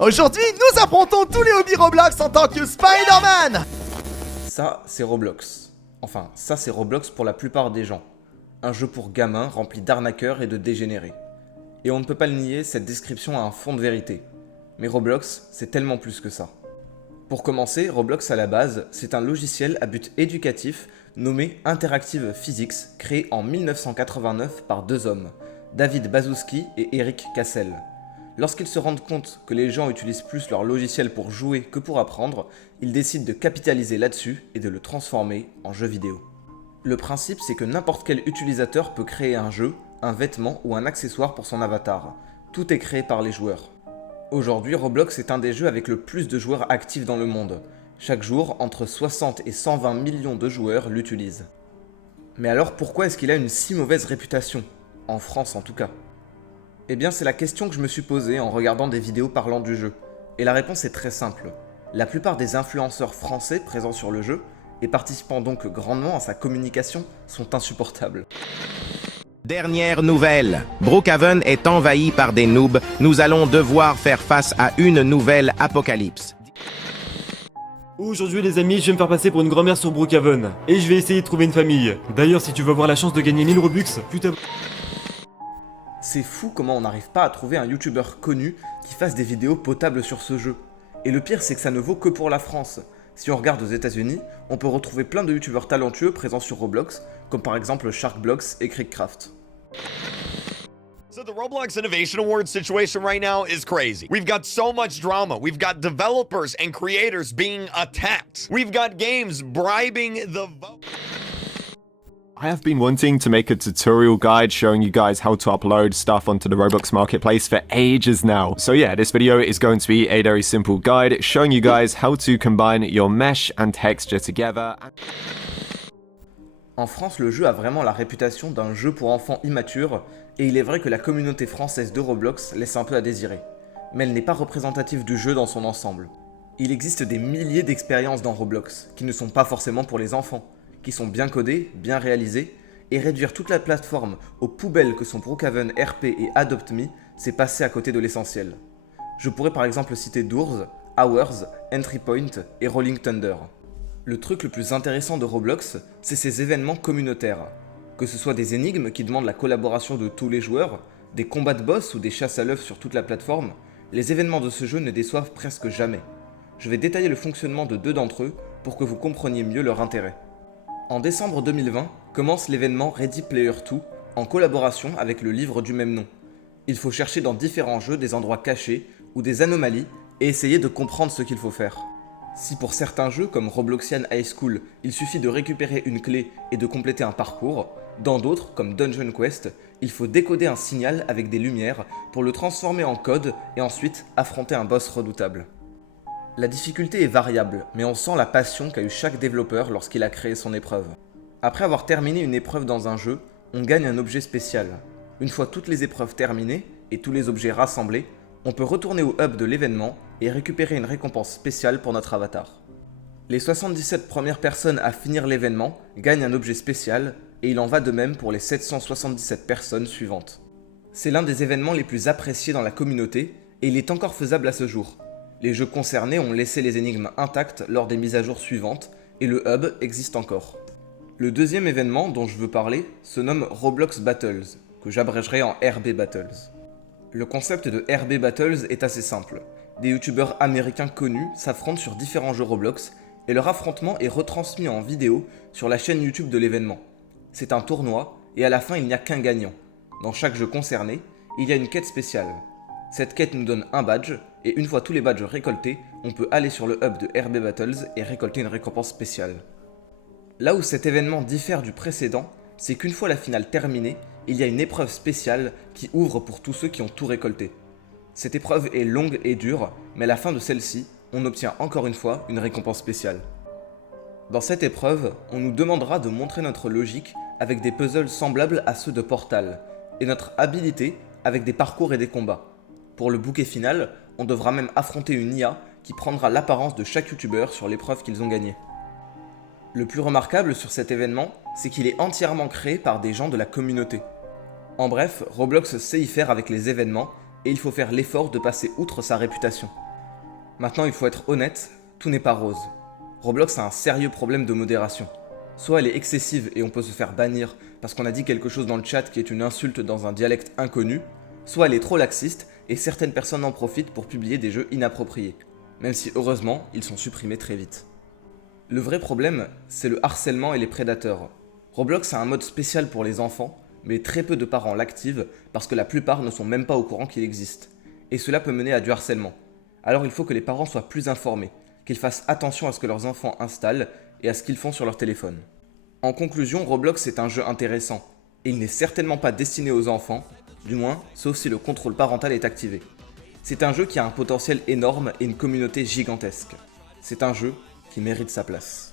Aujourd'hui, nous affrontons tous les hobbies Roblox en tant que Spider-Man. Ça, c'est Roblox. Enfin, ça c'est Roblox pour la plupart des gens. Un jeu pour gamins rempli d'arnaqueurs et de dégénérés. Et on ne peut pas le nier, cette description a un fond de vérité. Mais Roblox, c'est tellement plus que ça. Pour commencer, Roblox à la base, c'est un logiciel à but éducatif nommé Interactive Physics, créé en 1989 par deux hommes, David Baszucki et Eric Cassel. Lorsqu'ils se rendent compte que les gens utilisent plus leur logiciel pour jouer que pour apprendre, ils décident de capitaliser là-dessus et de le transformer en jeu vidéo. Le principe, c'est que n'importe quel utilisateur peut créer un jeu, un vêtement ou un accessoire pour son avatar. Tout est créé par les joueurs. Aujourd'hui, Roblox est un des jeux avec le plus de joueurs actifs dans le monde. Chaque jour, entre 60 et 120 millions de joueurs l'utilisent. Mais alors pourquoi est-ce qu'il a une si mauvaise réputation ? En France en tout cas. Eh bien c'est la question que je me suis posée en regardant des vidéos parlant du jeu. Et la réponse est très simple. La plupart des influenceurs français présents sur le jeu, et participant donc grandement à sa communication, sont insupportables. Dernière nouvelle, Brookhaven est envahi par des noobs, nous allons devoir faire face à une nouvelle apocalypse. Aujourd'hui les amis, je vais me faire passer pour une grand-mère sur Brookhaven, et je vais essayer de trouver une famille. D'ailleurs si tu veux avoir la chance de gagner 1000 Robux, putain... C'est fou comment on n'arrive pas à trouver un youtubeur connu qui fasse des vidéos potables sur ce jeu. Et le pire c'est que ça ne vaut que pour la France. Si on regarde aux États-Unis, on peut retrouver plein de youtubeurs talentueux présents sur Roblox, comme par exemple Sharkblocks et Crickcraft. So the Roblox Innovation Award situation right now is crazy. We've got so much drama. We've got developers and creators being attacked. We've got games bribing the vote. I have been wanting to make a tutorial guide showing you guys how to upload stuff onto the Roblox marketplace for ages now. So yeah, this video is going to be a very simple guide showing you guys how to combine your mesh and texture together. En France, le jeu a vraiment la réputation d'un jeu pour enfants immatures, et il est vrai que la communauté française de Roblox laisse un peu à désirer. Mais elle n'est pas représentative du jeu dans son ensemble. Il existe des milliers d'expériences dans Roblox, qui ne sont pas forcément pour les enfants, qui sont bien codées, bien réalisées, et réduire toute la plateforme aux poubelles que sont Brookhaven, RP et Adopt.me, c'est passer à côté de l'essentiel. Je pourrais par exemple citer Doors, Hours, Entry Point et Rolling Thunder. Le truc le plus intéressant de Roblox, c'est ses événements communautaires. Que ce soit des énigmes qui demandent la collaboration de tous les joueurs, des combats de boss ou des chasses à l'œuf sur toute la plateforme, les événements de ce jeu ne déçoivent presque jamais. Je vais détailler le fonctionnement de deux d'entre eux pour que vous compreniez mieux leur intérêt. En décembre 2020, commence l'événement Ready Player 2 en collaboration avec le livre du même nom. Il faut chercher dans différents jeux des endroits cachés ou des anomalies et essayer de comprendre ce qu'il faut faire. Si pour certains jeux comme Robloxian High School, il suffit de récupérer une clé et de compléter un parcours, dans d'autres, comme Dungeon Quest, il faut décoder un signal avec des lumières pour le transformer en code et ensuite affronter un boss redoutable. La difficulté est variable, mais on sent la passion qu'a eu chaque développeur lorsqu'il a créé son épreuve. Après avoir terminé une épreuve dans un jeu, on gagne un objet spécial. Une fois toutes les épreuves terminées et tous les objets rassemblés, on peut retourner au hub de l'événement et récupérer une récompense spéciale pour notre avatar. Les 77 premières personnes à finir l'événement gagnent un objet spécial, et il en va de même pour les 777 personnes suivantes. C'est l'un des événements les plus appréciés dans la communauté, et il est encore faisable à ce jour. Les jeux concernés ont laissé les énigmes intactes lors des mises à jour suivantes, et le hub existe encore. Le deuxième événement dont je veux parler se nomme Roblox Battles, que j'abrégerai en RB Battles. Le concept de RB Battles est assez simple. Des youtubeurs américains connus s'affrontent sur différents jeux Roblox, et leur affrontement est retransmis en vidéo sur la chaîne YouTube de l'événement. C'est un tournoi, et à la fin il n'y a qu'un gagnant. Dans chaque jeu concerné, il y a une quête spéciale. Cette quête nous donne un badge, et une fois tous les badges récoltés, on peut aller sur le hub de RB Battles et récolter une récompense spéciale. Là où cet événement diffère du précédent, c'est qu'une fois la finale terminée, il y a une épreuve spéciale qui ouvre pour tous ceux qui ont tout récolté. Cette épreuve est longue et dure, mais à la fin de celle-ci, on obtient encore une fois une récompense spéciale. Dans cette épreuve, on nous demandera de montrer notre logique avec des puzzles semblables à ceux de Portal, et notre habilité avec des parcours et des combats. Pour le bouquet final, on devra même affronter une IA qui prendra l'apparence de chaque youtubeur sur l'épreuve qu'ils ont gagnée. Le plus remarquable sur cet événement, c'est qu'il est entièrement créé par des gens de la communauté. En bref, Roblox sait y faire avec les événements, et il faut faire l'effort de passer outre sa réputation. Maintenant, il faut être honnête, tout n'est pas rose. Roblox a un sérieux problème de modération. Soit elle est excessive et on peut se faire bannir parce qu'on a dit quelque chose dans le chat qui est une insulte dans un dialecte inconnu, soit elle est trop laxiste et certaines personnes en profitent pour publier des jeux inappropriés, même si heureusement, ils sont supprimés très vite. Le vrai problème, c'est le harcèlement et les prédateurs. Roblox a un mode spécial pour les enfants, mais très peu de parents l'activent parce que la plupart ne sont même pas au courant qu'il existe. Et cela peut mener à du harcèlement. Alors il faut que les parents soient plus informés, qu'ils fassent attention à ce que leurs enfants installent et à ce qu'ils font sur leur téléphone. En conclusion, Roblox est un jeu intéressant, et il n'est certainement pas destiné aux enfants, du moins, sauf si le contrôle parental est activé. C'est un jeu qui a un potentiel énorme et une communauté gigantesque. C'est un jeu qui mérite sa place.